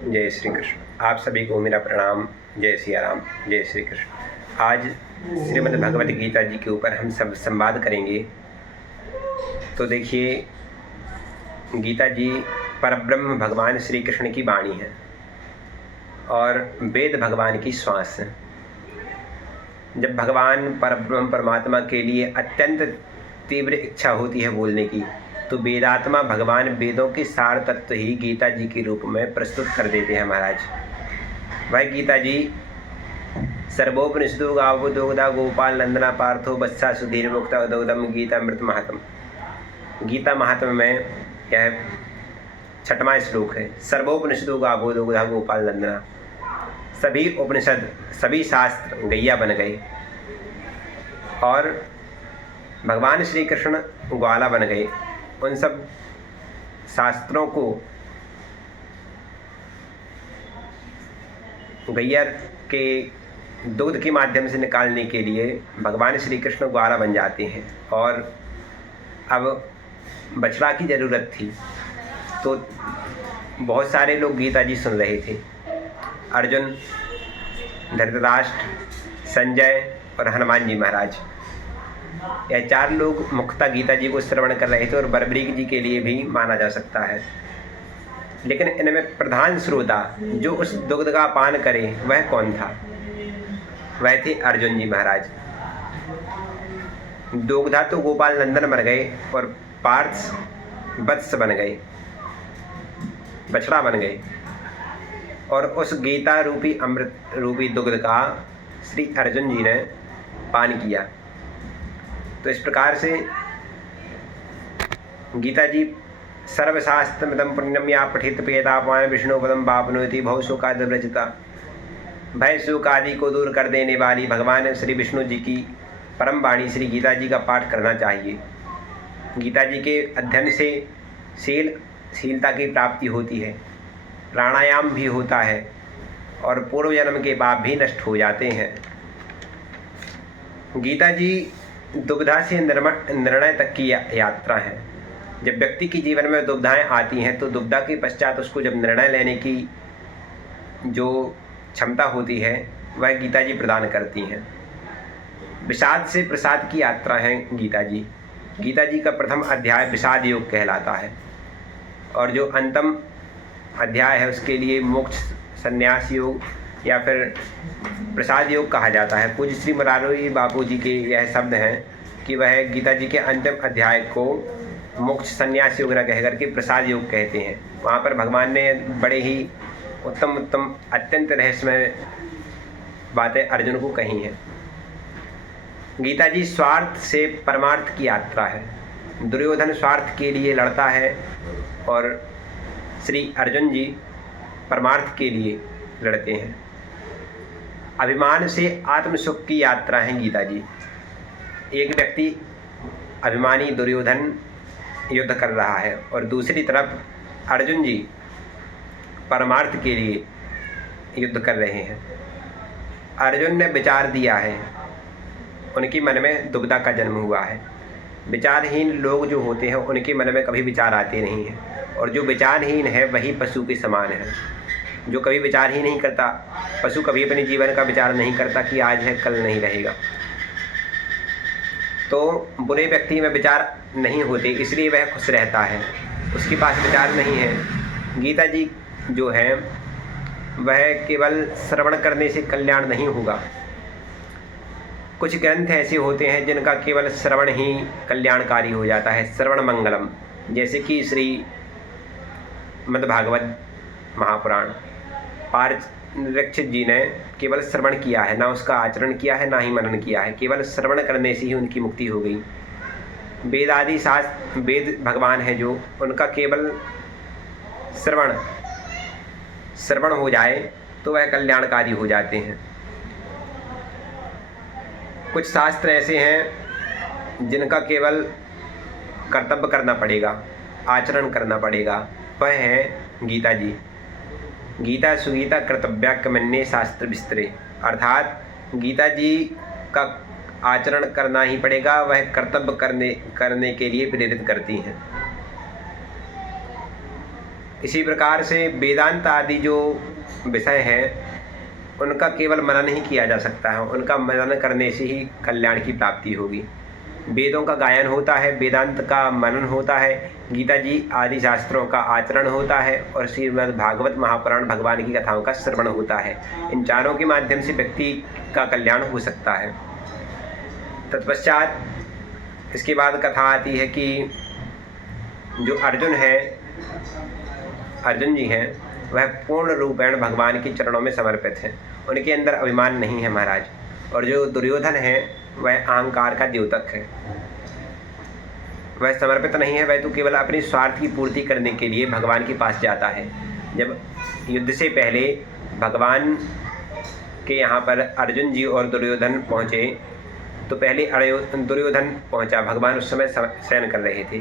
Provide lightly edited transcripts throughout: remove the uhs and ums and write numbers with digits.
जय श्री कृष्ण। आप सभी को मेरा प्रणाम। जय सिया राम, जय श्री कृष्ण। आज श्रीमद् भगवत गीता जी के ऊपर हम सब संवाद करेंगे। तो देखिए, गीता जी परब्रह्म भगवान श्री कृष्ण की वाणी है और वेद भगवान की श्वास है। जब भगवान परब्रह्म परमात्मा के लिए अत्यंत तीव्र इच्छा होती है बोलने की, तो वेदात्मा भगवान वेदों के सार तत्व ही गीता जी के रूप में प्रस्तुत कर देते हैं महाराज। वह गीता जी सर्वोपनिषदो गावो दोग्धा गोपाल नंदना पार्थो बत्सा सुधीर मुक्ता उदोदम गीता मृत महात्म। गीता महात्म में यह 6वां श्लोक है। सर्वोपनिषदो गावो दोग्धा गोपाल नंदना। सभी उपनिषद, सभी शास्त्र गैया बन गए और भगवान श्री कृष्ण ग्वाला बन गए। उन सब शास्त्रों को गैया के दूध के माध्यम से निकालने के लिए भगवान श्री कृष्ण ग्वाला बन जाते हैं। और अब बछड़ा की ज़रूरत थी, तो बहुत सारे लोग गीता जी सुन रहे थे। अर्जुन, धृतराष्ट्र, संजय और हनुमान जी महाराज, यह 4 लोग मुख्यतः गीता जी को श्रवण कर रहे थे और बर्बरीक जी के लिए भी माना जा सकता है। लेकिन इनमें प्रधान श्रोता जो उस दुग्ध का पान करे वह कौन था? वह थे अर्जुन जी महाराज। दुग्धा तो गोपाल नंदन बन गए और पार्थ वत्स बन गए, बछड़ा बन गए। और उस गीता रूपी अमृत रूपी दुग्ध का श्री अर्जुन जी ने पान किया। तो इस प्रकार से गीता जी सर्वशास्त्रमिदं पुण्यम या पठित पेतापान विष्णुपदम वापनोति भव शोकादिव्रजता। भय शोक आदि को दूर कर देने वाली भगवान श्री विष्णु जी की परम वाणी श्री गीता जी का पाठ करना चाहिए। गीता जी के अध्ययन से शीलता की प्राप्ति होती है, प्राणायाम भी होता है और पूर्व जन्म के पाप भी नष्ट हो जाते हैं। गीता जी दुविधा से निर्णय तक की यात्रा है। जब व्यक्ति के जीवन में दुविधाएं आती हैं, तो दुविधा के पश्चात उसको जब निर्णय लेने की जो क्षमता होती है वह गीता जी प्रदान करती हैं। विषाद से प्रसाद की यात्रा है गीता जी। गीता जी का प्रथम अध्याय विषाद योग कहलाता है और जो अंतिम अध्याय है उसके लिए मोक्ष संन्यास योग या फिर प्रसाद योग कहा जाता है। पूज्य श्री मुरारी बापू जी के यह शब्द हैं कि वह गीता जी के अंतिम अध्याय को मोक्ष संन्यास योग न कह करके प्रसाद योग कहते हैं। वहाँ पर भगवान ने बड़े ही उत्तम अत्यंत रहस्यमय बातें अर्जुन को कही हैं। गीता जी स्वार्थ से परमार्थ की यात्रा है। दुर्योधन स्वार्थ के लिए लड़ता है और श्री अर्जुन जी परमार्थ के लिए लड़ते हैं। अभिमान से आत्मसुख की यात्रा है गीता जी। एक व्यक्ति अभिमानी दुर्योधन युद्ध कर रहा है और दूसरी तरफ अर्जुन जी परमार्थ के लिए युद्ध कर रहे हैं। अर्जुन ने विचार दिया है, उनके मन में दुविधा का जन्म हुआ है। विचारहीन लोग जो होते हैं उनके मन में कभी विचार आते नहीं हैं और जो विचारहीन है वही पशु के समान है। जो कभी विचार ही नहीं करता, पशु कभी अपने जीवन का विचार नहीं करता कि आज है कल नहीं रहेगा। तो बुरे व्यक्ति में विचार नहीं होते, इसलिए वह खुश रहता है, उसके पास विचार नहीं है। गीता जी जो है वह केवल श्रवण करने से कल्याण नहीं होगा। कुछ ग्रंथ ऐसे होते हैं जिनका केवल श्रवण ही कल्याणकारी हो जाता है, श्रवण मंगलम, जैसे कि श्री मद्भागवत महापुराण। पारचरित जी ने केवल श्रवण किया है, ना उसका आचरण किया है, ना ही मनन किया है। केवल श्रवण करने से ही उनकी मुक्ति हो गई। वेद आदि शास्त्र, वेद भगवान है जो, उनका केवल श्रवण हो जाए तो वह कल्याणकारी हो जाते हैं। कुछ शास्त्र ऐसे हैं जिनका केवल कर्तव्य करना पड़ेगा, आचरण करना पड़ेगा, वह है गीता जी। गीता सुगीता कर्तव्याकमन्ये शास्त्र विस्तरे, अर्थात गीता जी का आचरण करना ही पड़ेगा, वह कर्तव्य करने के लिए प्रेरित करती हैं। इसी प्रकार से वेदांत आदि जो विषय हैं उनका केवल मनन ही किया जा सकता है, उनका मनन करने से ही कल्याण की प्राप्ति होगी। वेदों का गायन होता है, वेदांत का मनन होता है, गीता जी आदि शास्त्रों का आचरण होता है और श्रीमद् भागवत महापुराण भगवान की कथाओं का श्रवण होता है। इन चारों के माध्यम से व्यक्ति का कल्याण हो सकता है। तत्पश्चात इसके बाद कथा आती है कि जो अर्जुन जी हैं वह पूर्ण रूपेण भगवान के चरणों में समर्पित हैं, उनके अंदर अभिमान नहीं है महाराज। और जो दुर्योधन है वह अहंकार का द्योतक है, वह समर्पित नहीं है, वह तो केवल अपने स्वार्थ की पूर्ति करने के लिए भगवान के पास जाता है। जब युद्ध से पहले भगवान के यहाँ पर अर्जुन जी और दुर्योधन पहुँचे तो पहले दुर्योधन पहुँचा, भगवान उस समय शयन कर रहे थे,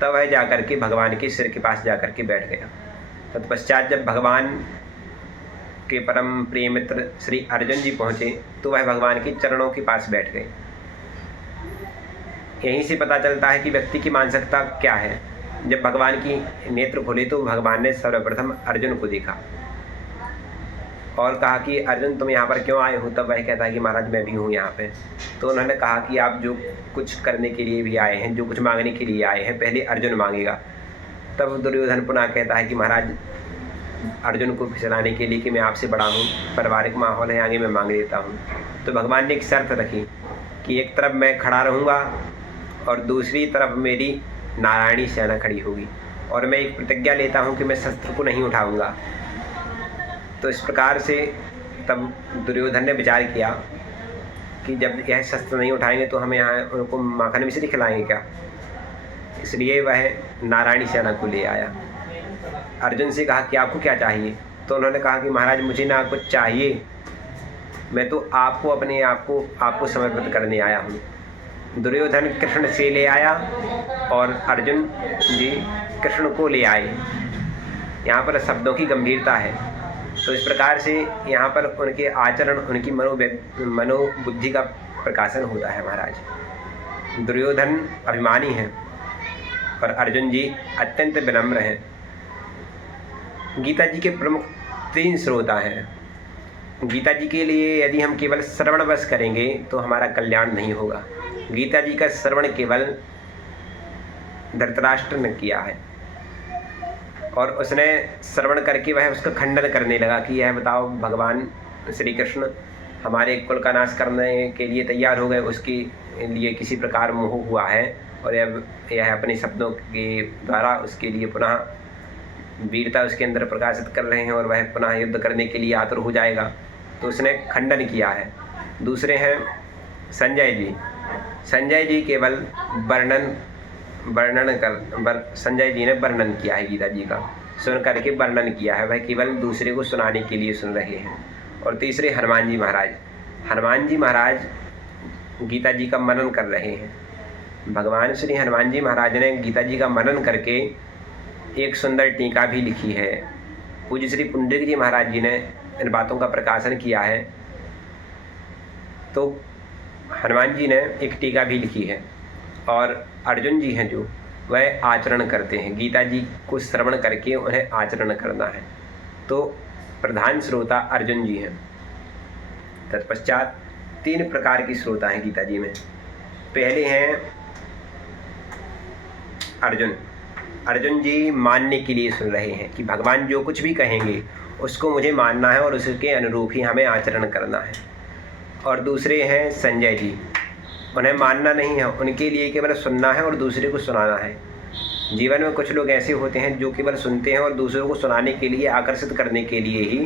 तब वह जाकर के भगवान के सिर के पास जाकर के बैठ गया। तत्पश्चात जब भगवान के परम प्रिय मित्र श्री अर्जुन जी पहुँचे तो वह भगवान के चरणों के पास बैठ गए। यहीं से पता चलता है कि व्यक्ति की मानसिकता क्या है। जब भगवान की नेत्र खुले तो भगवान ने सर्वप्रथम अर्जुन को देखा और कहा कि अर्जुन तुम यहाँ पर क्यों आए हो। तब वह कहता है कि महाराज मैं भी हूँ यहाँ पे। तो उन्होंने कहा कि आप जो कुछ करने के लिए भी आए हैं, जो कुछ मांगने के लिए आए हैं, पहले अर्जुन मांगेगा। तब दुर्योधन पुनः कहता है कि महाराज अर्जुन को फिसलाने के लिए कि मैं आपसे बड़ा हूँ, पारिवारिक माहौल है, आगे मैं मांग लेता हूँ। तो भगवान ने एक शर्त रखी कि एक तरफ मैं खड़ा रहूँगा और दूसरी तरफ मेरी नारायणी सेना खड़ी होगी, और मैं एक प्रतिज्ञा लेता हूँ कि मैं शस्त्र को नहीं उठाऊँगा। तो इस प्रकार से तब दुर्योधन ने विचार किया कि जब यह शस्त्र नहीं उठाएंगे तो हम यहाँ उनको माखन मिश्री खिलाएंगे क्या। इसलिए वह नारायणी सेना को ले आया। अर्जुन से कहा कि आपको क्या चाहिए। तो उन्होंने कहा कि महाराज मुझे ना कुछ चाहिए, मैं तो आपको अपने आपको समर्पित करने आया हूँ। दुर्योधन कृष्ण से ले आया और अर्जुन जी कृष्ण को ले आए। यहाँ पर शब्दों की गंभीरता है। तो इस प्रकार से यहाँ पर उनके आचरण, उनकी मनोबुद्धि का प्रकाशन होता है महाराज। दुर्योधन अभिमानी हैं और अर्जुन जी अत्यंत विनम्र हैं। गीता जी के प्रमुख 3 श्रोता हैं। गीता जी के लिए यदि हम केवल श्रवण बस करेंगे तो हमारा कल्याण नहीं होगा। गीता जी का श्रवण केवल धृतराष्ट्र ने किया है और उसने श्रवण करके वह उसका खंडन करने लगा कि यह बताओ भगवान श्री कृष्ण हमारे कुल का नाश करने के लिए तैयार हो गए, उसके लिए किसी प्रकार मोह हुआ है और यह अपने शब्दों के द्वारा उसके लिए पुनः वीरता उसके अंदर प्रकाशित कर रहे हैं और वह पुनः युद्ध करने के लिए आतुर हो जाएगा। तो उसने खंडन किया है। दूसरे हैं संजय जी केवल संजय जी ने वर्णन किया है, गीता जी का सुन करके वर्णन किया है, वह केवल दूसरे को सुनाने के लिए सुन रहे हैं। और तीसरे हनुमान जी महाराज गीता जी का मनन कर रहे हैं। भगवान श्री हनुमान जी महाराज ने गीता जी का मनन करके एक सुंदर टीका भी लिखी है। पूज्य श्री पुंडरीक जी महाराज जी ने इन बातों का प्रकाशन किया है। तो हनुमान जी ने एक टीका भी लिखी है और अर्जुन जी हैं जो वह आचरण करते हैं। गीता जी को श्रवण करके उन्हें आचरण करना है। तो प्रधान श्रोता अर्जुन जी हैं। तत्पश्चात 3 प्रकार की श्रोता हैं गीता जी में। पहले हैं अर्जुन जी मानने के लिए सुन रहे हैं कि भगवान जो कुछ भी कहेंगे उसको मुझे मानना है और उसके अनुरूप ही हमें आचरण करना है। और दूसरे हैं संजय जी, उन्हें मानना नहीं है, उनके लिए केवल सुनना है और दूसरे को सुनाना है। जीवन में कुछ लोग ऐसे होते हैं जो केवल सुनते हैं और दूसरों को सुनाने के लिए, आकर्षित करने के लिए ही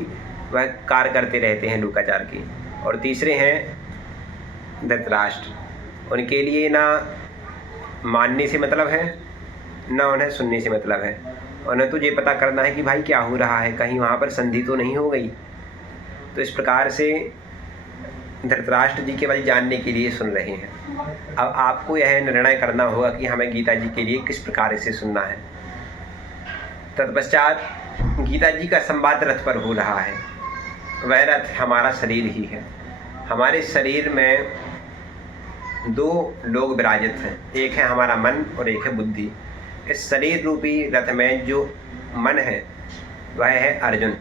वह कार्य करते रहते हैं लोकाचार की। और तीसरे हैं धृतराष्ट्र, उनके लिए ना मानने से मतलब है ना उन्हें सुनने से मतलब है। उन्हें तो ये पता करना है कि भाई क्या हो रहा है, कहीं वहाँ पर संधि तो नहीं हो गई। तो इस प्रकार से धृतराष्ट्र जी केवल जानने के लिए सुन रहे हैं। अब आपको यह निर्णय करना होगा कि हमें गीता जी के लिए किस प्रकार से सुनना है। तत्पश्चात गीता जी का संवाद रथ पर हो रहा है। वह रथ हमारा शरीर ही है। हमारे शरीर में 2 लोग विराजित हैं, एक है हमारा मन और एक है बुद्धि। इस शरीर रूपी रथ में जो मन है वह है अर्जुन,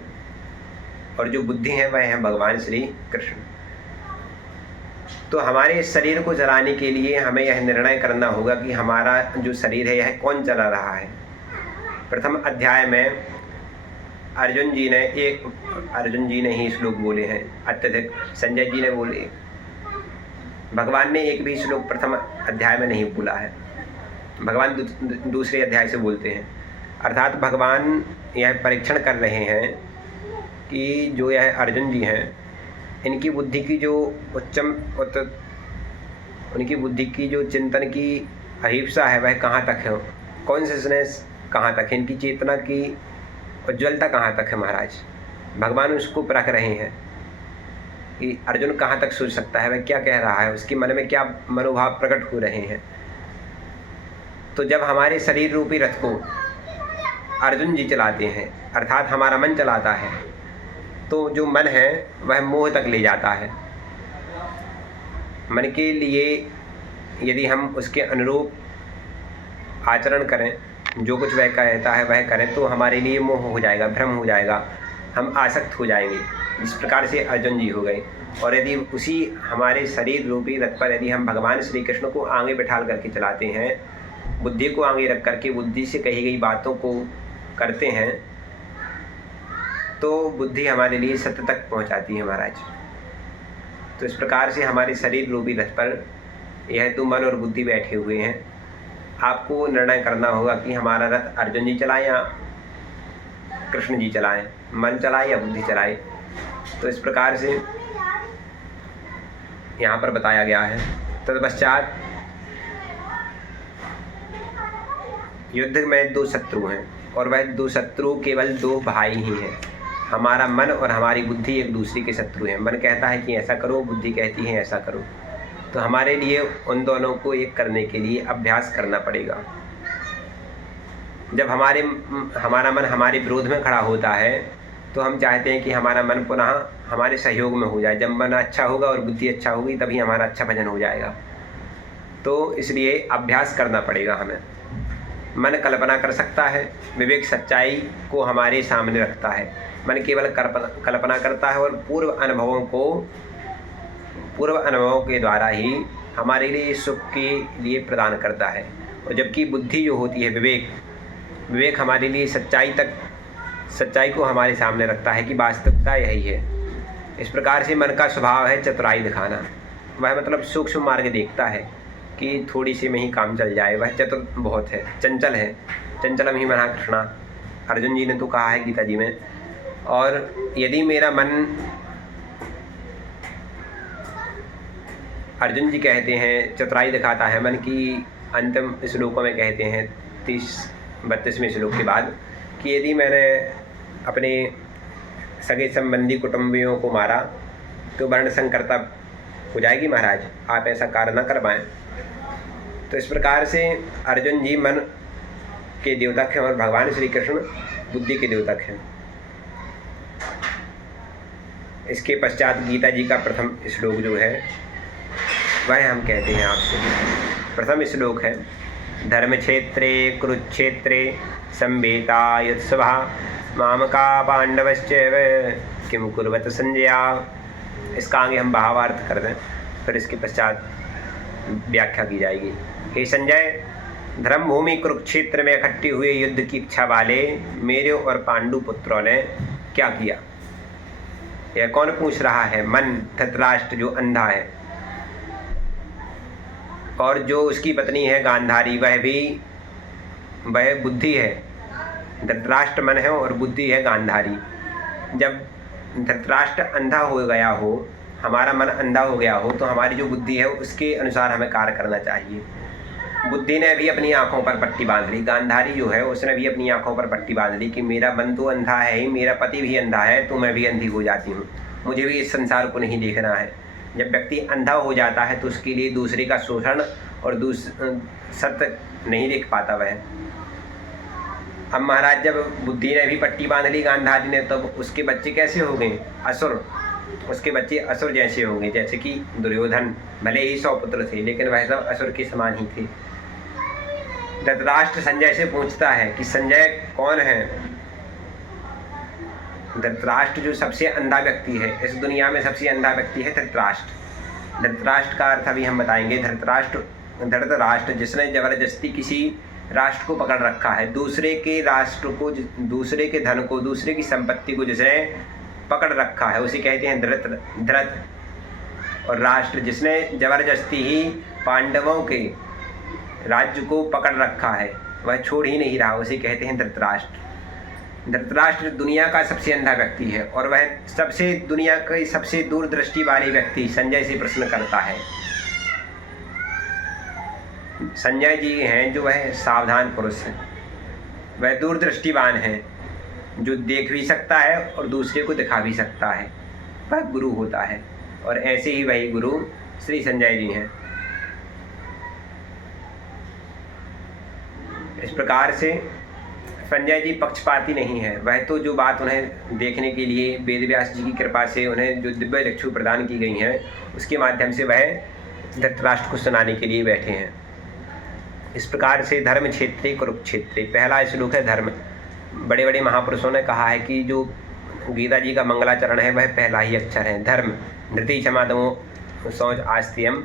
और जो बुद्धि है वह है भगवान श्री कृष्ण। तो हमारे इस शरीर को चलाने के लिए हमें यह निर्णय करना होगा कि हमारा जो शरीर है यह कौन चला रहा है। प्रथम अध्याय में अर्जुन जी ने ही श्लोक बोले हैं, अत्यधिक संजय जी ने बोले, भगवान ने एक भी श्लोक प्रथम अध्याय में नहीं बोला है, भगवान दूसरे अध्याय से बोलते हैं। अर्थात भगवान यह परीक्षण कर रहे हैं कि जो यह अर्जुन जी हैं, इनकी बुद्धि की जो उनकी बुद्धि की जो चिंतन की अहिंसा है वह कहाँ तक है, कॉन्शियसनेस कहाँ तक है, इनकी चेतना की उज्ज्वलता कहाँ तक है। महाराज भगवान उसको परख रहे हैं कि अर्जुन कहाँ तक सोच सकता है, वह क्या कह रहा है, उसके मन में क्या मनोभाव प्रकट हो रहे हैं। तो जब हमारे शरीर रूपी रथ को अर्जुन जी चलाते हैं, अर्थात हमारा मन चलाता है, तो जो मन है वह मोह तक ले जाता है। मन के लिए यदि हम उसके अनुरूप आचरण करें, जो कुछ वह कहता है वह करें, तो हमारे लिए मोह हो जाएगा, भ्रम हो जाएगा, हम आसक्त हो जाएंगे, जिस प्रकार से अर्जुन जी हो गए। और यदि उसी हमारे शरीर रूपी रथ पर यदि हम भगवान श्री कृष्ण को आगे बैठाल करके चलाते हैं, बुद्धि को आगे रख करके बुद्धि से कही गई बातों को करते हैं, तो बुद्धि हमारे लिए सत्य तक पहुंचाती है महाराज। तो इस प्रकार से हमारे शरीर रूपी रथ पर यह तो मन और बुद्धि बैठे हुए हैं। आपको निर्णय करना होगा कि हमारा रथ अर्जुन जी चलाएं या कृष्ण जी चलाएं, मन चलाए या बुद्धि चलाए। तो इस प्रकार से यहाँ पर बताया गया है। तत्पश्चात युद्ध में दो शत्रु हैं, और वह दो शत्रु केवल दो भाई ही हैं। हमारा मन और हमारी बुद्धि एक दूसरे के शत्रु हैं। मन कहता है कि ऐसा करो, बुद्धि कहती है ऐसा करो। तो हमारे लिए उन दोनों को एक करने के लिए अभ्यास करना पड़ेगा। जब हमारा मन हमारे विरोध में खड़ा होता है, तो हम चाहते हैं कि हमारा मन पुनः हमारे सहयोग में हो जाए। जब मन अच्छा होगा और बुद्धि अच्छा होगी, तभी हमारा अच्छा भजन हो जाएगा। तो इसलिए अभ्यास करना पड़ेगा हमें। मन कल्पना कर सकता है, विवेक सच्चाई को हमारे सामने रखता है। मन केवल कल्पना करता है और पूर्व अनुभवों के द्वारा ही हमारे लिए सुख के लिए प्रदान करता है। और जबकि बुद्धि जो होती है, विवेक हमारे लिए सच्चाई को हमारे सामने रखता है कि वास्तविकता यही है। इस प्रकार से मन का स्वभाव है चतुराई दिखाना। वह मतलब सूक्ष्म मार्ग देखता है कि थोड़ी सी में ही काम चल जाए। वह चतुर बहुत है, चंचल है। चंचलम ही मना कृष्णा, अर्जुन जी ने तो कहा है गीता जी में। और यदि मेरा मन, अर्जुन जी कहते हैं चतुराई दिखाता है मन की, अंतिम श्लोकों में कहते हैं 30-32वें श्लोक के बाद कि यदि मैंने अपने सगे संबंधी कुटुंबियों को मारा तो वर्ण संकरता हो जाएगी महाराज, आप ऐसा कार्य न कर पाएँ। तो इस प्रकार से अर्जुन जी मन के द्योतक हैं और भगवान श्री कृष्ण बुद्धि के द्योतक हैं। इसके पश्चात गीता जी का प्रथम श्लोक जो है वह हम कहते हैं आपसे। प्रथम श्लोक है, धर्म क्षेत्रे कुरुक्षेत्रे संवेता युत्सभा मामका पांडवश्चैव किम कुर्वत संजया। इसका आगे हम भावार्थ कर दें, फिर इसके पश्चात व्याख्या की जाएगी। हे संजय, धर्म भूमि कुरुक्षेत्र में इकट्ठे हुए युद्ध की इच्छा वाले मेरे और पांडु पुत्रों ने क्या किया? यह कौन पूछ रहा है? मन, धृतराष्ट्र जो अंधा है, और जो उसकी पत्नी है गांधारी, वह बुद्धि है। धृतराष्ट्र मन है और बुद्धि है गांधारी। जब धृतराष्ट्र अंधा हो गया हो, हमारा मन अंधा हो गया हो, तो हमारी जो बुद्धि है उसके अनुसार हमें कार्य करना चाहिए। बुद्धि ने भी अपनी आंखों पर पट्टी बांध ली, गांधारी जो है उसने भी अपनी आंखों पर पट्टी बांध ली कि मेरा मन तो अंधा है ही, मेरा पति भी अंधा है, तो मैं भी अंधी हो जाती हूँ, मुझे भी इस संसार को नहीं देखना है। जब व्यक्ति अंधा हो जाता है तो उसके लिए दूसरे का शोषण और सत्य नहीं देख पाता वह। अब महाराज जब बुद्धि ने भी पट्टी बांध ली गांधारी ने, तब उसके बच्चे कैसे हो गए? असुर। उसके बच्चे असुर जैसे होंगे, जैसे कि दुर्योधन भले ही 100 पुत्र थे, लेकिन वह सब असुर के समान ही थे। धृतराष्ट्र संजय से पूछता है कि संजय कौन है? धृतराष्ट्र जो सबसे अंधा व्यक्ति है, इस दुनिया में सबसे अंधा व्यक्ति है धृतराष्ट्र। धृतराष्ट्र का अर्थ अभी हम बताएंगे। धृतराष्ट्र जिसने ज़बरदस्ती किसी राष्ट्र को पकड़ रखा है, दूसरे के राष्ट्र को, दूसरे के धन को, दूसरे की संपत्ति को जिसने पकड़ रखा है उसे कहते हैं धृत। और राष्ट्र जिसने ज़बरदस्ती ही पांडवों के राज्य को पकड़ रखा है, वह छोड़ ही नहीं रहा, उसे कहते हैं धृतराष्ट्र। धृतराष्ट्र दुनिया का सबसे अंधा व्यक्ति है और वह सबसे दुनिया के सबसे दूरदृष्टि वाले व्यक्ति संजय से प्रश्न करता है। संजय जी हैं जो वह सावधान पुरुष हैं, वह दूरदृष्टिवान हैं, जो देख भी सकता है और दूसरे को दिखा भी सकता है, वह गुरु होता है। और ऐसे ही वही गुरु श्री संजय जी हैं। इस प्रकार से संजय जी पक्षपाती नहीं है, वह तो जो बात उन्हें देखने के लिए वेद व्यास जी की कृपा से उन्हें जो दिव्य चक्षु प्रदान की गई हैं उसके माध्यम से वह धृतराष्ट्र को सुनाने के लिए बैठे हैं। इस प्रकार से धर्म क्षेत्रे कुरुक्षेत्रे, पहला श्लोक है धर्म। बड़े बड़े महापुरुषों ने कहा है कि जो गीता जी का मंगलाचरण है वह पहला ही अक्षर है धर्म। धृति क्षमा दमो शौच आस्त्यम,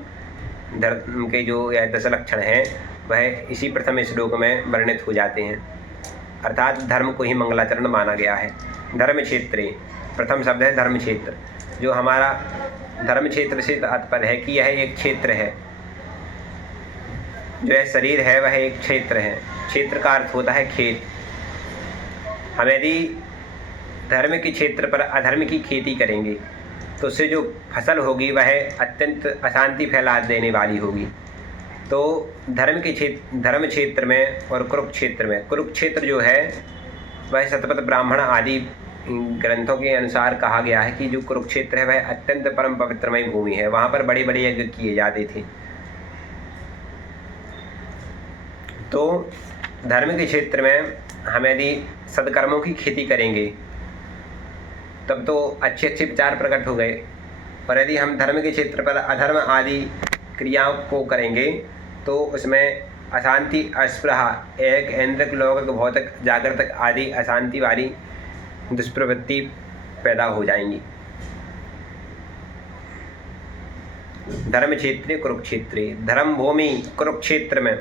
धर्म के जो यह 10 लक्षण हैं वह इसी प्रथम श्लोक में वर्णित हो जाते हैं। अर्थात धर्म को ही मंगलाचरण माना गया है। धर्म क्षेत्रे, प्रथम शब्द है धर्म क्षेत्र। जो हमारा धर्म क्षेत्र से तात्पर्य है कि यह एक क्षेत्र है, जो यह शरीर है वह एक क्षेत्र है। क्षेत्र का अर्थ होता है खेत। हम यदि धर्म के क्षेत्र पर अधर्म की खेती करेंगे तो उससे जो फसल होगी वह अत्यंत अशांति फैला देने वाली होगी। तो धर्म क्षेत्र में और कुरुक्षेत्र में, कुरुक्षेत्र जो है वह शतपथ ब्राह्मण आदि ग्रंथों के अनुसार कहा गया है कि जो कुरुक्षेत्र है वह अत्यंत परम पवित्रमय भूमि है। वहाँ पर बड़े बड़े यज्ञ किए जाते थे। तो धर्म के क्षेत्र में हम यदि सदकर्मों की खेती करेंगे तब तो अच्छे अच्छे विचार प्रकट हो गए, और यदि हम धर्म के क्षेत्र पर अधर्म आदि क्रियाओं को करेंगे तो उसमें अशांति, अस्पृहा, एक ऐन्द्रिक, लौकिक, भौतिक, जागृतक आदि अशांति वाली दुष्प्रवृत्ति पैदा हो जाएंगी। धर्म क्षेत्रे कुरुक्षेत्रे, धर्म भूमि कुरुक्षेत्र में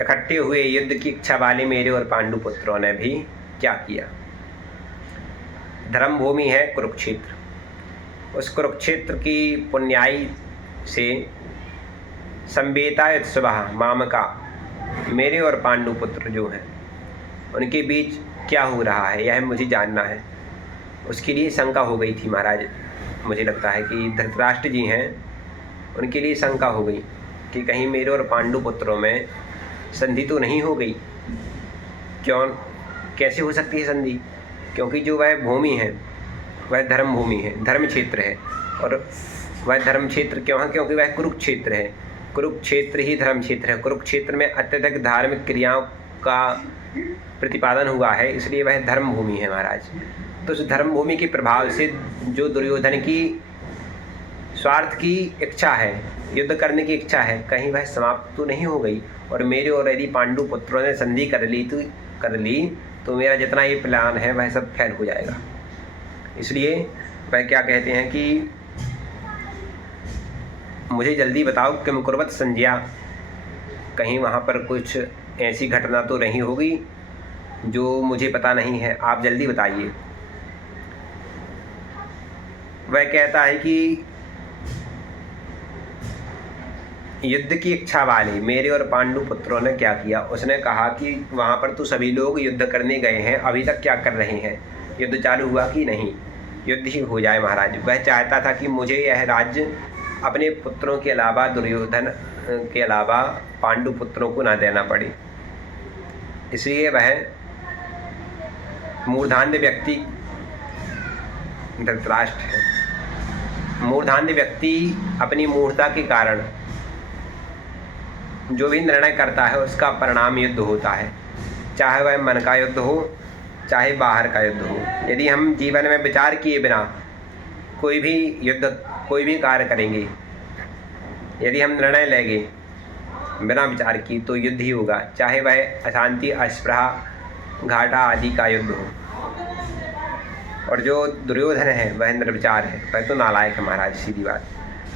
इकट्ठे हुए युद्ध की इच्छा वाले मेरे और पांडु पुत्रों ने भी क्या किया। धर्म भूमि है कुरुक्षेत्र। उस कुरुक्षेत्र की पुण्याई से संवेतायुत्सव मामका, मेरे और पांडु पुत्र जो हैं उनके बीच क्या हो रहा है यह मुझे जानना है। उसके लिए शंका हो गई थी महाराज। मुझे लगता है कि धृतराष्ट्र जी हैं, उनके लिए शंका हो गई कि कहीं मेरे और पांडु पुत्रों में संधि तो नहीं हो गई। क्यों, कैसे हो सकती है संधि? क्योंकि जो वह भूमि है वह धर्म भूमि है, धर्म क्षेत्र है। और वह धर्म क्षेत्र क्यों है? क्योंकि वह कुरुक्षेत्र है। कुरुक्षेत्र ही धर्म क्षेत्र है। कुरुक्षेत्र में अत्यधिक धार्मिक क्रियाओं का प्रतिपादन हुआ है, इसलिए वह धर्म भूमि है महाराज। तो उस धर्म भूमि के प्रभाव से जो दुर्योधन की स्वार्थ की इच्छा है, युद्ध करने की इच्छा है, कहीं वह समाप्त तो नहीं हो गई। और मेरे और यदि पांडु पुत्रों ने संधि कर ली तो मेरा जितना ये प्लान है वह सब फेल हो जाएगा। इसलिए वह क्या कहते हैं कि मुझे जल्दी बताओ किम कुर्वत संज्ञा, कहीं वहाँ पर कुछ ऐसी घटना तो नहीं होगी जो मुझे पता नहीं है, आप जल्दी बताइए। वह कहता है कि युद्ध की इच्छा वाले मेरे और पांडु पुत्रों ने क्या किया। उसने कहा कि वहाँ पर तो सभी लोग युद्ध करने गए हैं, अभी तक क्या कर रहे हैं, युद्ध चालू हुआ कि नहीं? युद्ध ही हो जाए महाराज। वह चाहता था कि मुझे यह राज्य अपने पुत्रों के अलावा, दुर्योधन के अलावा पांडु पुत्रों को ना देना पड़े। इसलिए वह मूर्धान्य व्यक्ति धृतराष्ट्र है। मूर्धान्य व्यक्ति अपनी मूर्खता के कारण जो भी निर्णय करता है उसका परिणाम युद्ध होता है, चाहे वह मन का युद्ध हो चाहे बाहर का युद्ध हो। यदि हम जीवन में विचार किए बिना कोई भी युद्ध, कोई भी कार्य करेंगे, यदि हम निर्णय लेंगे बिना विचार की तो युद्ध ही होगा, चाहे वह अशांति, अस्पृहा घाटा आदि का युद्ध हो। और जो दुर्योधन है वह निर्विचार है, वह तो नालायक है महाराज, सीधी बात।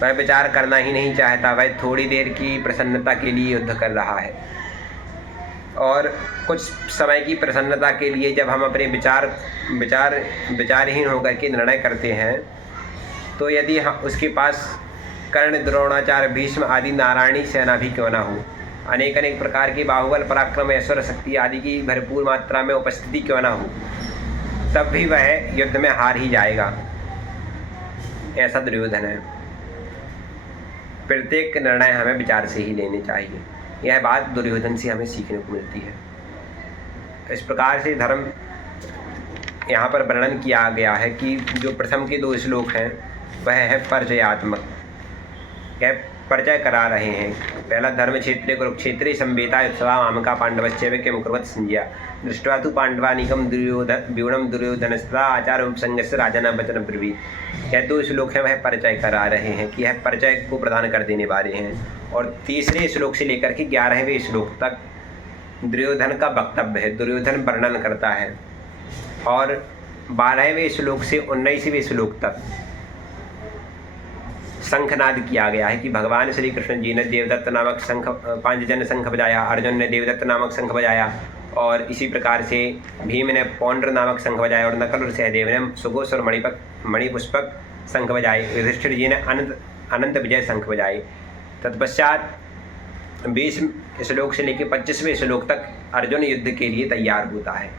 वह विचार करना ही नहीं चाहता, वह थोड़ी देर की प्रसन्नता के लिए युद्ध कर रहा है। और कुछ समय की प्रसन्नता के लिए जब हम अपने विचारहीन होकर के निर्णय करते हैं, तो यदि उसके पास कर्ण, द्रोणाचार्य, भीष्म आदि नारायणी सेना भी क्यों ना हो, अनेक अनेक प्रकार की बाहुबल, पराक्रम, ऐश्वर्य, शक्ति आदि की भरपूर मात्रा में उपस्थिति क्यों ना हो, तब भी वह युद्ध में हार ही जाएगा। ऐसा दुर्योधन है। प्रत्येक निर्णय हमें विचार से ही लेने चाहिए। यह बात दुर्योधन से हमें सीखने को मिलती है। इस प्रकार से धर्म यहाँ पर वर्णन किया गया है कि जो प्रथम के 2 श्लोक हैं वह है परिचयात्मक। यह परिचय करा रहे हैं। पहला, धर्म क्षेत्रे कुरुक्षेत्रे संवेता युत्सवा मामका पांडवश्चैव किम कुर्वत संजय दृष्ट्वा तु पांडवानीकम व्यूढ़म दुर्योधनस्तदा आचार उपसंगस्य राजा वचन ब्रवीत। यह 2 श्लोक हैं, वह परिचय करा रहे हैं कि यह परिचय को प्रदान कर देने वाले हैं। और तीसरे श्लोक से लेकर के 11वें श्लोक तक दुर्योधन का वक्तव्य है, दुर्योधन वर्णन करता है। और 12वें श्लोक से 19वें श्लोक तक शंखनाद किया गया है कि भगवान श्री कृष्ण जी ने देवदत्त नामक शंख, पांचजन्य शंख बजाया, अर्जुन ने देवदत्त नामक शंख बजाया, और इसी प्रकार से भीम ने पौंड्र नामक शंख बजाया, और नकल और सहदेव ने सुघोष और मणिपुष्पक शंख बजाए, युधिष्ठिर जी ने अनंत विजय शंख बजाए। तत्पश्चात 20 श्लोक से लेकर 25वें श्लोक तक अर्जुन युद्ध के लिए तैयार होता है,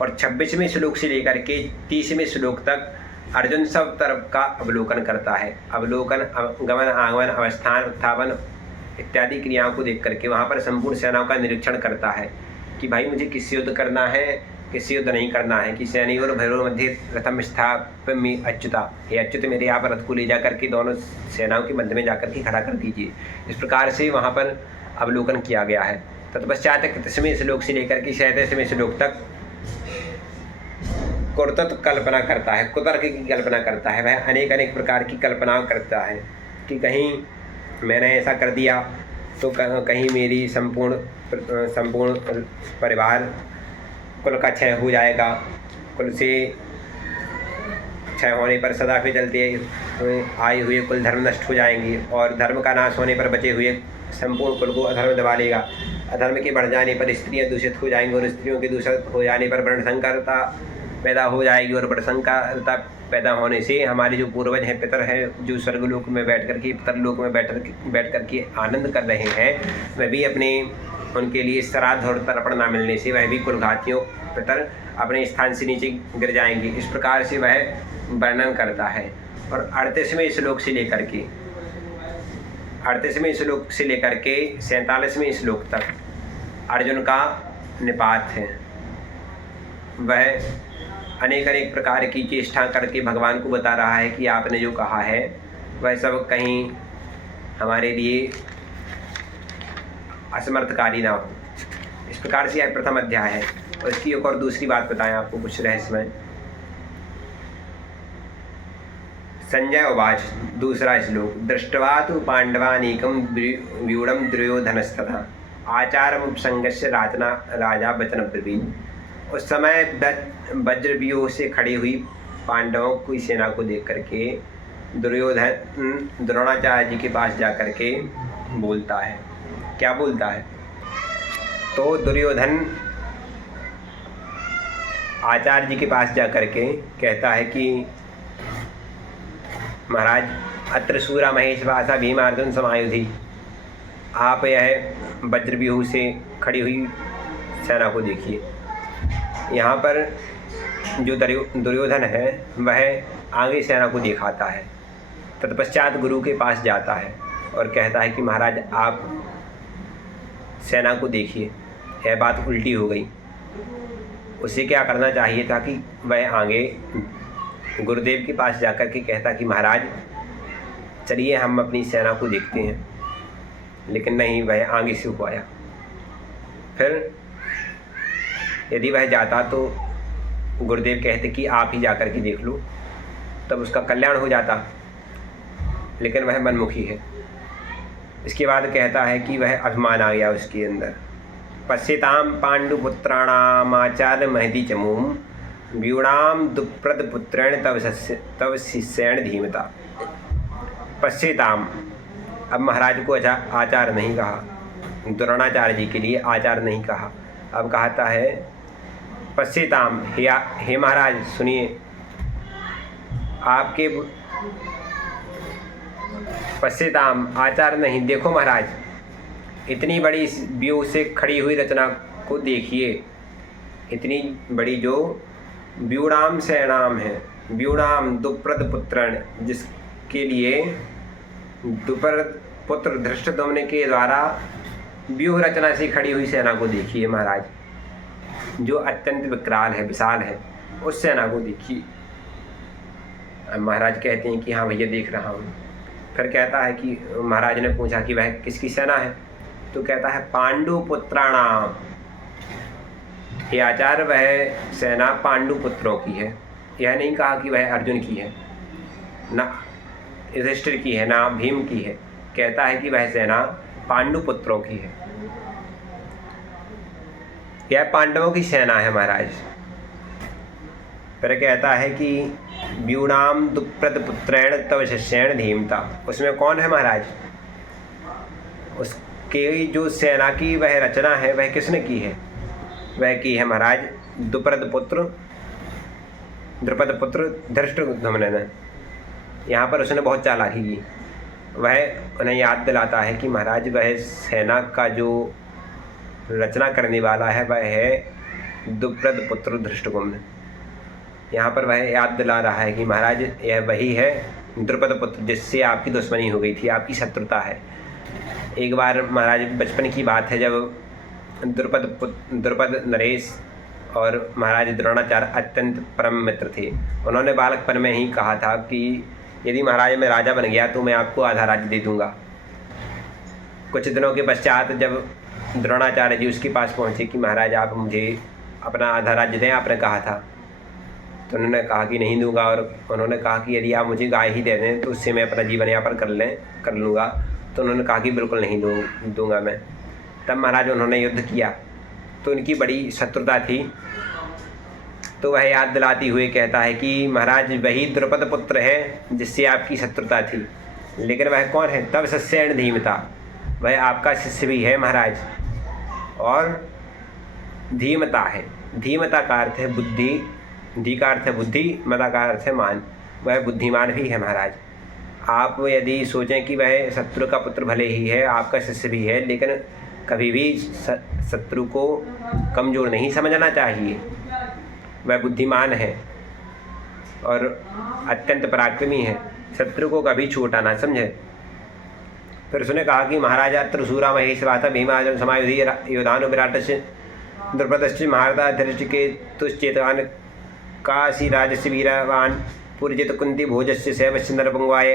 और 26वें श्लोक से लेकर के 30वें श्लोक तक अर्जुन सब तरफ का अवलोकन करता है। अवलोकन, गमन, आगमन, अवस्थान, उत्थापन इत्यादि क्रियाओं को देख करके वहाँ पर संपूर्ण सेनाओं का निरीक्षण करता है कि भाई मुझे किससे युद्ध करना है, किससे युद्ध नहीं करना है। कि सैनिकों भैरव मध्य रथम स्थापय अच्युता, हे अच्युत मेरे यहाँ पर रथ को ले जाकर के दोनों सेनाओं के मध्य में जाकर के खड़ा कर दीजिए। इस प्रकार से वहाँ पर अवलोकन किया गया है। तत्पश्चात 31वें श्लोक से लेकर के 37वें श्लोक तक कुर्तत कल्पना करता है, कुतर्क की कल्पना करता है। वह अनेक अनेक प्रकार की कल्पना करता है कि कहीं मैंने ऐसा कर दिया तो कहीं मेरी संपूर्ण परिवार कुल का क्षय हो जाएगा, कुल से क्षय होने पर सदा फिर चलते आए हुए कुल धर्म नष्ट हो जाएंगे, और धर्म का नाश होने पर बचे हुए संपूर्ण कुल को अधर्म दबा लेगा। अधर्म के बढ़ जाने पर स्त्रियां दूषित हो जाएंगी, और स्त्रियों के दूषित हो जाने पर वर्णसंकरता पैदा हो जाएगी, और वर्णसंकरता पैदा होने से हमारे जो पूर्वज हैं, पितर हैं, जो स्वर्गलोक में बैठ कर के, पितरलोक में बैठ कर के आनंद कर रहे हैं, वह भी उनके लिए श्राद्ध और तर्पण न मिलने से वह भी कुलघातियों पितर अपने स्थान से नीचे गिर जाएंगे। इस प्रकार से वह वर्णन करता है। और 38वें श्लोक से लेकर के 47वें श्लोक तक अर्जुन का निपात है। वह अनेक अनेक प्रकार की चेष्टा करके भगवान को बता रहा है कि आपने जो कहा है वह सब कहीं हमारे लिए असमर्थकारी ना हो। इस प्रकार से यह प्रथम अध्याय है। और इसकी एक और दूसरी बात बताएं आपको, कुछ रहस्यमय। संजय उवाच, दूसरा श्लोक, दृष्ट्वा तु पांडवानीकं व्यूढ़ं दुर्योधनस्तथा आचारमुपसंगस्य राजा वचन ब्रवीत। उस समय वज्रव्यूह से खड़ी हुई पांडवों की सेना को देख करके दुर्योधन द्रोणाचार्य जी के पास जा कर के बोलता है। क्या बोलता है? तो दुर्योधन आचार्य जी के पास जा कर के कहता है कि महाराज, अत्र सूरा महेश वासा भीमार्जुन समायुधि। आप यह वज्रव्यूह से खड़ी हुई सेना को देखिए। यहाँ पर जो दुर्योधन है वह आगे सेना को दिखाता है। तत्पश्चात गुरु के पास जाता है और कहता है कि महाराज आप सेना को देखिए, यह बात उल्टी हो गई। उसे क्या करना चाहिए था कि वह आगे गुरुदेव के पास जाकर के कहता कि महाराज चलिए हम अपनी सेना को देखते हैं, लेकिन नहीं, वह आगे से हो आया। फिर यदि वह जाता तो गुरुदेव कहते कि आप ही जाकर के देख लो, तब उसका कल्याण हो जाता, लेकिन वह मनमुखी है। इसके बाद कहता है कि वह अभिमान आ गया उसके अंदर पश्यतां पाण्डुपुत्राणामाचार्य महती चमूम व्यूणाम दुप्रदपुत्रेण तव शिष्येण धीमता। पश्यताम, अब महाराज को आचार्य नहीं कहा, द्रोणाचार्य जी के लिए आचार्य नहीं कहा, अब कहता है पश्यताम, हे महाराज सुनिए, आपके पश्यताम आचार्य नहीं, देखो महाराज, इतनी बड़ी व्यू से खड़ी हुई रचना को देखिए, इतनी बड़ी जो व्यूणाम सेनाम है, व्यूणाम दुप्रद पुत्रण, जिसके लिए दुप्रद पुत्र धृष्टद्युम्न के द्वारा व्यूह रचना से खड़ी हुई सेना को देखिए महाराज, जो अत्यंत विकराल है, विशाल है, उस सेना को देखिए। महाराज कहते हैं कि हाँ भैया देख रहा हूँ। फिर कहता है कि महाराज ने पूछा कि वह किसकी सेना है, तो कहता है पांडु पुत्राणाम, ये आचार्य वह सेना पांडु पुत्रों की है। यह नहीं कहा कि वह अर्जुन की है, ना युधिष्ठिर की है, ना भीम की है, कहता है कि वह सेना पांडु पुत्रों की है, यह पांडवों की सेना है महाराज। फिर कहता है कि व्यूणाम दुप्रद पुत्रेण तव शिष्येण धीमता, उसमें कौन है महाराज, उसके जो सेना की वह रचना है वह किसने की है, वह की है महाराज द्रुपद पुत्र धृष्टद्युम्न ने। यहाँ पर उसने बहुत चालाकी की, वह उन्हें याद दिलाता है कि महाराज वह सेना का जो रचना करने वाला है वह है द्रुपद पुत्र धृष्टद्युम्न। यहाँ पर वह याद दिला रहा है कि महाराज यह वही है द्रुपद पुत्र जिससे आपकी दुश्मनी हो गई थी, आपकी शत्रुता है। एक बार महाराज बचपन की बात है, जब द्रुपद नरेश और महाराज द्रोणाचार्य अत्यंत परम मित्र थे। उन्होंने बालकपन में ही कहा था कि यदि महाराज मैं राजा बन गया तो मैं आपको आधा राज्य दे दूंगा। कुछ दिनों के पश्चात जब द्रोणाचार्य जी उसके पास पहुँचे कि महाराज आप मुझे अपना आधा राज्य दें, आपने कहा था, तो उन्होंने कहा कि नहीं दूंगा। और उन्होंने कहा कि यदि आप मुझे गाय ही दे दें तो उससे मैं अपना जीवन यापन कर लूँगा। तो उन्होंने कहा कि बिल्कुल नहीं दूंगा मैं। तब महाराज उन्होंने युद्ध किया, तो उनकी बड़ी शत्रुता थी। तो वह याद दिलाती हुए कहता है कि महाराज वही द्रुपद पुत्र है जिससे आपकी शत्रुता थी, लेकिन वह कौन है, तब शिष्येण धीमता, वह आपका शिष्य भी है महाराज, और धीमता है। धीमता का अर्थ है बुद्धि, धी का अर्थ है बुद्धि, मता का अर्थ है मान, वह बुद्धिमान भी है महाराज। आप यदि सोचें कि वह शत्रु का पुत्र भले ही है, आपका शिष्य भी है, लेकिन कभी भी शत्रु को कमज़ोर नहीं समझना चाहिए। वह बुद्धिमान है और अत्यंत पराक्रमी है, शत्रु को कभी छोटा ना समझे। फिर उसने कहा कि महाराजा त्रिशूरा महेश वाता भीमार्जुन समायुधि योधानु विराटस्य द्रुपदस्य महारथा धृष्टिके तुश्चेतवान काशी राजस्य वीरवान पूर्जित कुंती भोजस्य शैवस्य नरपंगवाय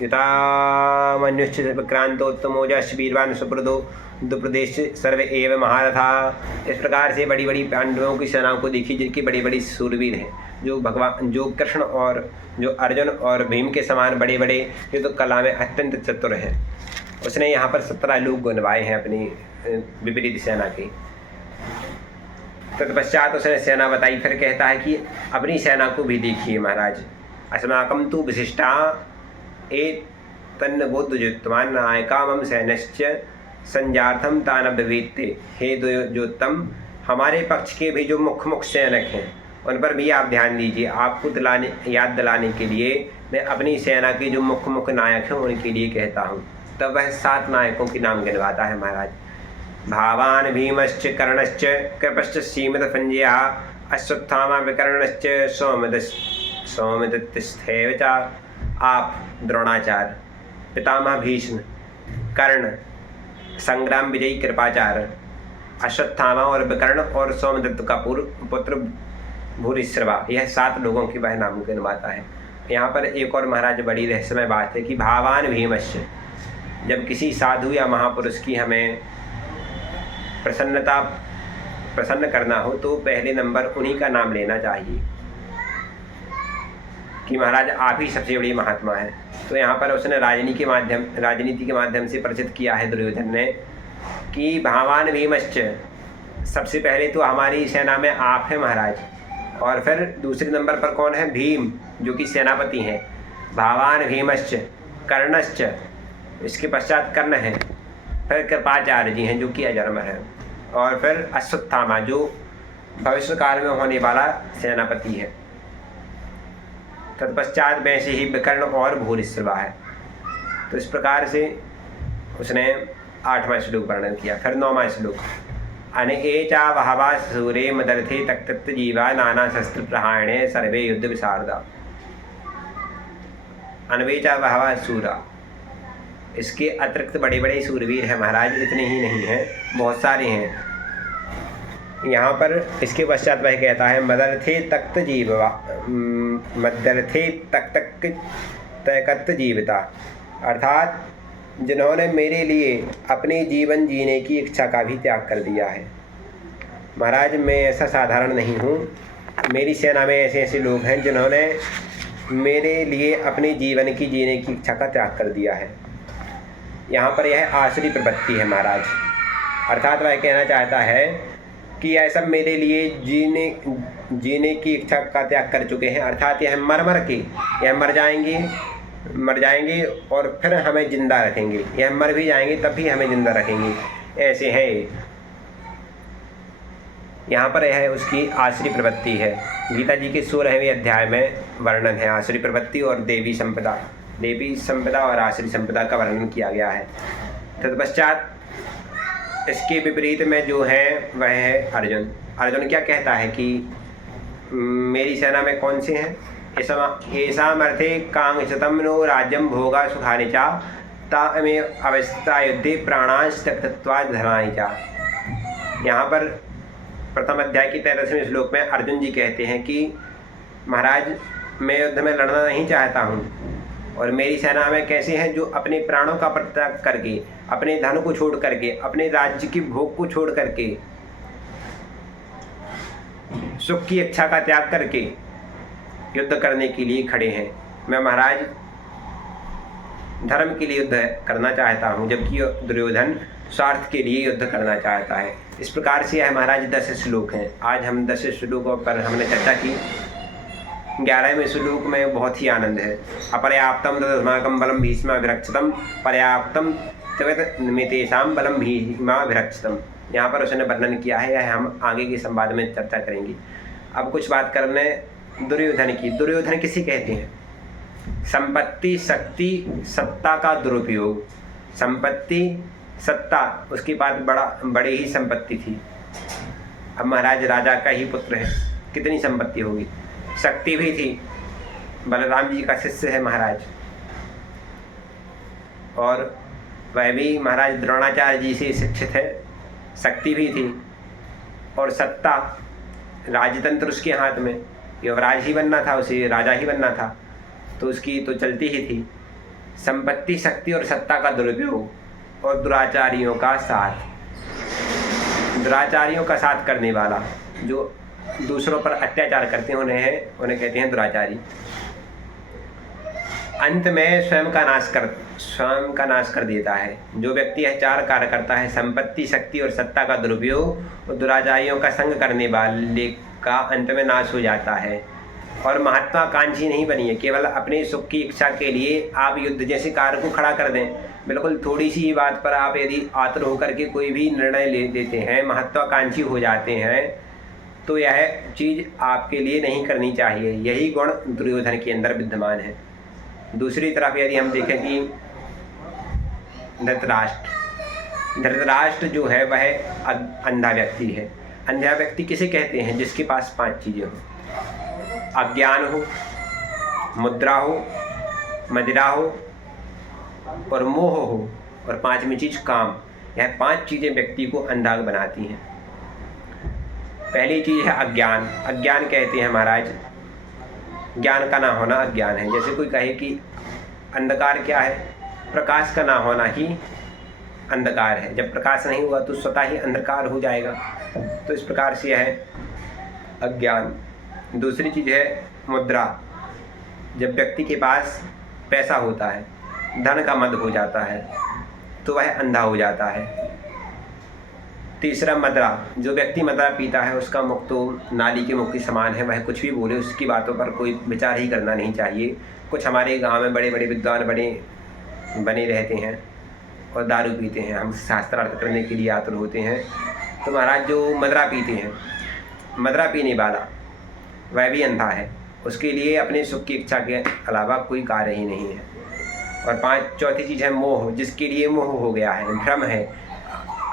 युतामन्युश्च विक्रांतोत्तमोजस्य वीरवान सुप्रदो द्रुपदेश सर्व एवं महारथा। इस प्रकार से बड़ी बड़ी पांडवों की सेनाओं को देखी जिनकी बड़ी बड़ी सूरवीर हैं, जो कृष्ण और जो अर्जुन और भीम के समान बड़े बड़े युद्ध कला में अत्यंत चतुर हैं। उसने यहाँ पर 17 लोग गुनवाए हैं अपनी विपरीत सेना के। तत्पश्चात उसने सेना बताई। फिर कहता है कि अपनी सेना को भी देखिए महाराज, अस्माकं तु विशिष्टा एतन्नबोधयुक्तवान् नायका मम सैन्यश्च संजार्थम तान ब्रवीते। हे द्वयोत्तम, हमारे पक्ष के भी जो मुख्य सैनिक हैं उन पर भी आप ध्यान दीजिए। आपको याद दिलाने के लिए मैं अपनी सेना के जो मुख्य नायक हैं उनके लिए कहता हूँ। तब वह 7 नायकों के नाम गिनवाता है महाराज। भावान भीमश्च कर्णश्च कृपश्च सीमित संजया अश्वत्थामा विकर्णश्च सौमित्रिस्थैव च। आप द्रोणाचार्य, पितामह भीष्म, कर्ण, संग्राम विजयी कृपाचार्य, अश्वत्थामा और विकर्ण और सौमित्र का पुत्र भूरिश्रवा, यह 7 लोगों की वह नाम गिनवाता है। यहाँ पर एक और महाराज बड़ी रहस्यमय बात है कि भावान भीमश्च, जब किसी साधु या महापुरुष की हमें प्रसन्न करना हो तो पहले नंबर उन्हीं का नाम लेना चाहिए कि महाराज आप ही सबसे बड़ी महात्मा है। तो यहाँ पर उसने राजनीति के माध्यम से परिचित किया है दुर्योधन ने कि भावान भीमश्च, सबसे पहले तो हमारी सेना में आप हैं महाराज, और फिर दूसरे नंबर पर कौन है? भीम, जो कि सेनापति हैं। भावान भीमश्च कर्णश्च, इसके पश्चात कर्ण हैं, फिर कृपाचार्य जी हैं जो कि अजरमर हैं, और फिर अश्वत्थामा जो भविष्य काल में होने वाला सेनापति है। तत्पश्चात वैसे ही विकर्ण और भूरिश्रवा है। तो इस प्रकार से उसने 8वां श्लोक वर्णन किया। फिर 9वां श्लोक, अनेचा बहवा सूरे मदर्थे तक्त जीवा नाना शस्त्र प्रहाणे सर्वे युद्ध विशारदा। अनवेचा बहवा सूरा, इसके अतिरिक्त बड़े बड़े सूरवीर हैं महाराज, इतने ही नहीं हैं, बहुत सारे हैं। यहाँ पर इसके पश्चात वह कहता है मदर्थे तक्त जीवा, मदर्थे तक्त जीवता, अर्थात जिन्होंने मेरे लिए अपने जीवन जीने की इच्छा का भी त्याग कर दिया है। महाराज मैं ऐसा साधारण नहीं हूँ, मेरी सेना में ऐसे ऐसे लोग हैं जिन्होंने मेरे लिए अपने जीवन की जीने की इच्छा का त्याग कर दिया है। यहाँ पर यह आसुरी प्रवृत्ति है महाराज, अर्थात वह कहना चाहता है कि यह सब मेरे लिए जीने की इच्छा का त्याग कर चुके हैं, अर्थात यह यह मर जाएंगे और फिर हमें जिंदा रखेंगे, यह मर भी जाएंगे तब भी हमें जिंदा रखेंगे, ऐसे हैं ये। यहाँ पर यह उसकी आसुरी प्रवृत्ति है। गीता जी के 16वें अध्याय में वर्णन है आसुरी प्रवृत्ति और देवी संपदा और आसुरी संपदा का वर्णन किया गया है। तत्पश्चात इसके विपरीत में जो है वह है अर्जुन। अर्जुन क्या कहता है कि मेरी सेना में कौन से हैं? येषाम् अर्थे कांक्षितं नो राज्यं भोगा सुखानि च तामे अवस्था युद्धे प्राणांश त्यक्त्वा धनानि च। यहाँ पर प्रथम अध्याय की 13वें श्लोक में अर्जुन जी कहते हैं कि महाराज मैं युद्ध में लड़ना नहीं चाहता हूँ, और मेरी सेना में कैसे हैं जो अपने प्राणों का परित्याग करके, अपने धन को छोड़ करके, अपने राज्य की भोग को छोड़ करके, सुख की इच्छा का त्याग करके युद्ध करने के लिए खड़े हैं। मैं महाराज धर्म के लिए युद्ध करना चाहता हूँ, जबकि दुर्योधन स्वार्थ के लिए युद्ध करना चाहता है। इस प्रकार से यह महाराज 10 श्लोक हैं। आज हम 10 श्लोकों पर हमने चर्चा की। 11वें श्लोक में बहुत ही आनंद है। अपर्याप्तम तदस्माकं बलम भीष्माभिरक्षितम पर्याप्तम तवेतमितेषां बलम भीष्माभिरक्षितम। यहाँ पर उसने वर्णन किया है, यह हम आगे के संवाद में चर्चा करेंगे। अब कुछ बात करने दुर्योधन की। दुर्योधन किसे कहते हैं? संपत्ति, शक्ति, सत्ता का दुरुपयोग। संपत्ति, सत्ता, उसके बाद बड़ी ही संपत्ति थी। अब महाराज राजा का ही पुत्र है, कितनी संपत्ति होगी। शक्ति भी थी, बलराम जी का शिष्य है महाराज, और वह भी महाराज द्रोणाचार्य जी से शिक्षित है। शक्ति भी थी और सत्ता, राजतंत्र उसके हाथ में, युवराज ही बनना था, उसे राजा ही बनना था, तो उसकी तो चलती ही थी। संपत्ति, शक्ति और सत्ता का दुरुपयोग और दुराचारियों का साथ करने वाला, जो दूसरों पर अत्याचार करते हैं उन्हें कहते हैं दुराचारी। अंत में स्वयं का नाश कर देता है। जो व्यक्ति यह 4 कार्य करता है, संपत्ति, शक्ति और सत्ता का दुरुपयोग और दुराचारियों का संग करने वाले का अंत में नाश हो जाता है। और महत्वाकांक्षी नहीं बनिए, केवल अपने सुख की इच्छा के लिए आप युद्ध जैसे कार्य को खड़ा कर दें। बिल्कुल थोड़ी सी बात पर आप यदि आतुर होकर के कोई भी निर्णय ले देते हैं, महत्वाकांक्षी हो जाते हैं, तो यह चीज़ आपके लिए नहीं करनी चाहिए। यही गुण दुर्योधन के अंदर विद्यमान है। दूसरी तरफ यदि हम देखें कि धृतराष्ट्र जो है वह अंधा व्यक्ति है। अंधा व्यक्ति किसे कहते हैं? जिसके पास 5 चीज़ें हों, अज्ञान हो, मुद्रा हो, मदिरा हो और मोह हो, और 5वीं चीज़ काम। यह 5 चीज़ें व्यक्ति को अंधा बनाती हैं। पहली चीज़ है अज्ञान। अज्ञान कहते हैं महाराज, ज्ञान का ना होना अज्ञान है। जैसे कोई कहे कि अंधकार क्या है? प्रकाश का ना होना ही अंधकार है। जब प्रकाश नहीं हुआ तो स्वतः ही अंधकार हो जाएगा। तो इस प्रकार से है अज्ञान। दूसरी चीज़ है मुद्रा। जब व्यक्ति के पास पैसा होता है, धन का मद हो जाता है, तो वह अंधा हो जाता है। तीसरा मदरा, जो व्यक्ति मदरा पीता है उसका मुख तो नाली के मुख के समान है, वह कुछ भी बोले उसकी बातों पर कोई विचार ही करना नहीं चाहिए। कुछ हमारे गांव में बड़े बड़े विद्वान बने रहते हैं और दारू पीते हैं, हम शास्त्रार्थ करने के लिए आतुर होते हैं। तो महाराज जो मदरा पीते हैं, मदरा पीने वाला वह भी अंधा है, उसके लिए अपने सुख की इच्छा के अलावा कोई कार्य ही नहीं है। और चौथी चीज़ है मोह, जिसके लिए मोह हो गया है, भ्रम है,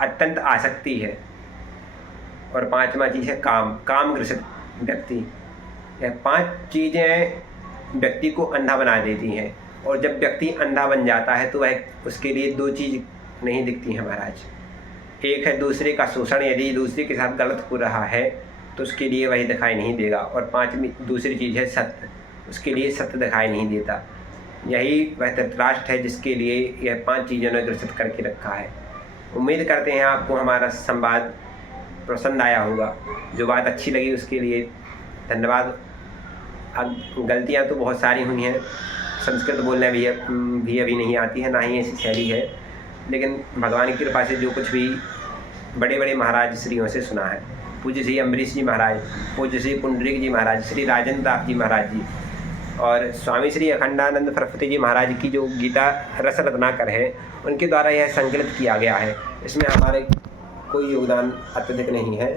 अत्यंत आसक्ति है। और पांचवा चीज़ है काम ग्रसित व्यक्ति। यह 5 चीज़ें व्यक्ति को अंधा बना देती हैं। और जब व्यक्ति अंधा बन जाता है तो वह उसके लिए 2 चीज़ नहीं दिखती हैं महाराज। एक है दूसरे का शोषण, यदि दूसरे के साथ गलत हो रहा है तो उसके लिए वही दिखाई नहीं देगा। और 5वीं दूसरी चीज़ है सत्य, उसके लिए सत्य दिखाई नहीं देता। यही वह धृतराष्ट्र है जिसके लिए यह 5 चीज़ों ने ग्रसित करके रखा है। उम्मीद करते हैं आपको हमारा संवाद पसंद आया होगा। जो बात अच्छी लगी उसके लिए धन्यवाद। अब गलतियाँ तो बहुत सारी हुई हैं, संस्कृत बोलने भी अभी नहीं आती है, ना ही ऐसी शैली है, लेकिन भगवान की कृपा से जो कुछ भी बड़े बड़े महाराज श्रीयों से सुना है, पूज्य श्री अम्बरीश जी महाराज, पूज्य श्री पुंडरीक जी महाराज, श्री राजेंद्र दास जी महाराज जी और स्वामी श्री अखंडानंद सरस्वती जी महाराज की जो गीता रस रत्नाकर है, उनके द्वारा यह संकलित किया गया है। इसमें हमारे कोई योगदान अत्यधिक नहीं है,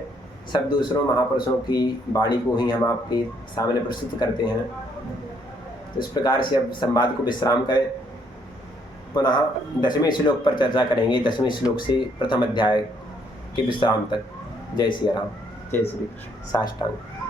सब दूसरों महापुरुषों की वाणी को ही हम आपके सामने प्रस्तुत करते हैं। तो इस प्रकार से अब संवाद को विश्राम करें, पुनः 10वें श्लोक पर चर्चा करेंगे, 10वें श्लोक से प्रथम अध्याय के विश्राम तक। जय श्री राम, जय श्री कृष्ण, साष्टांग।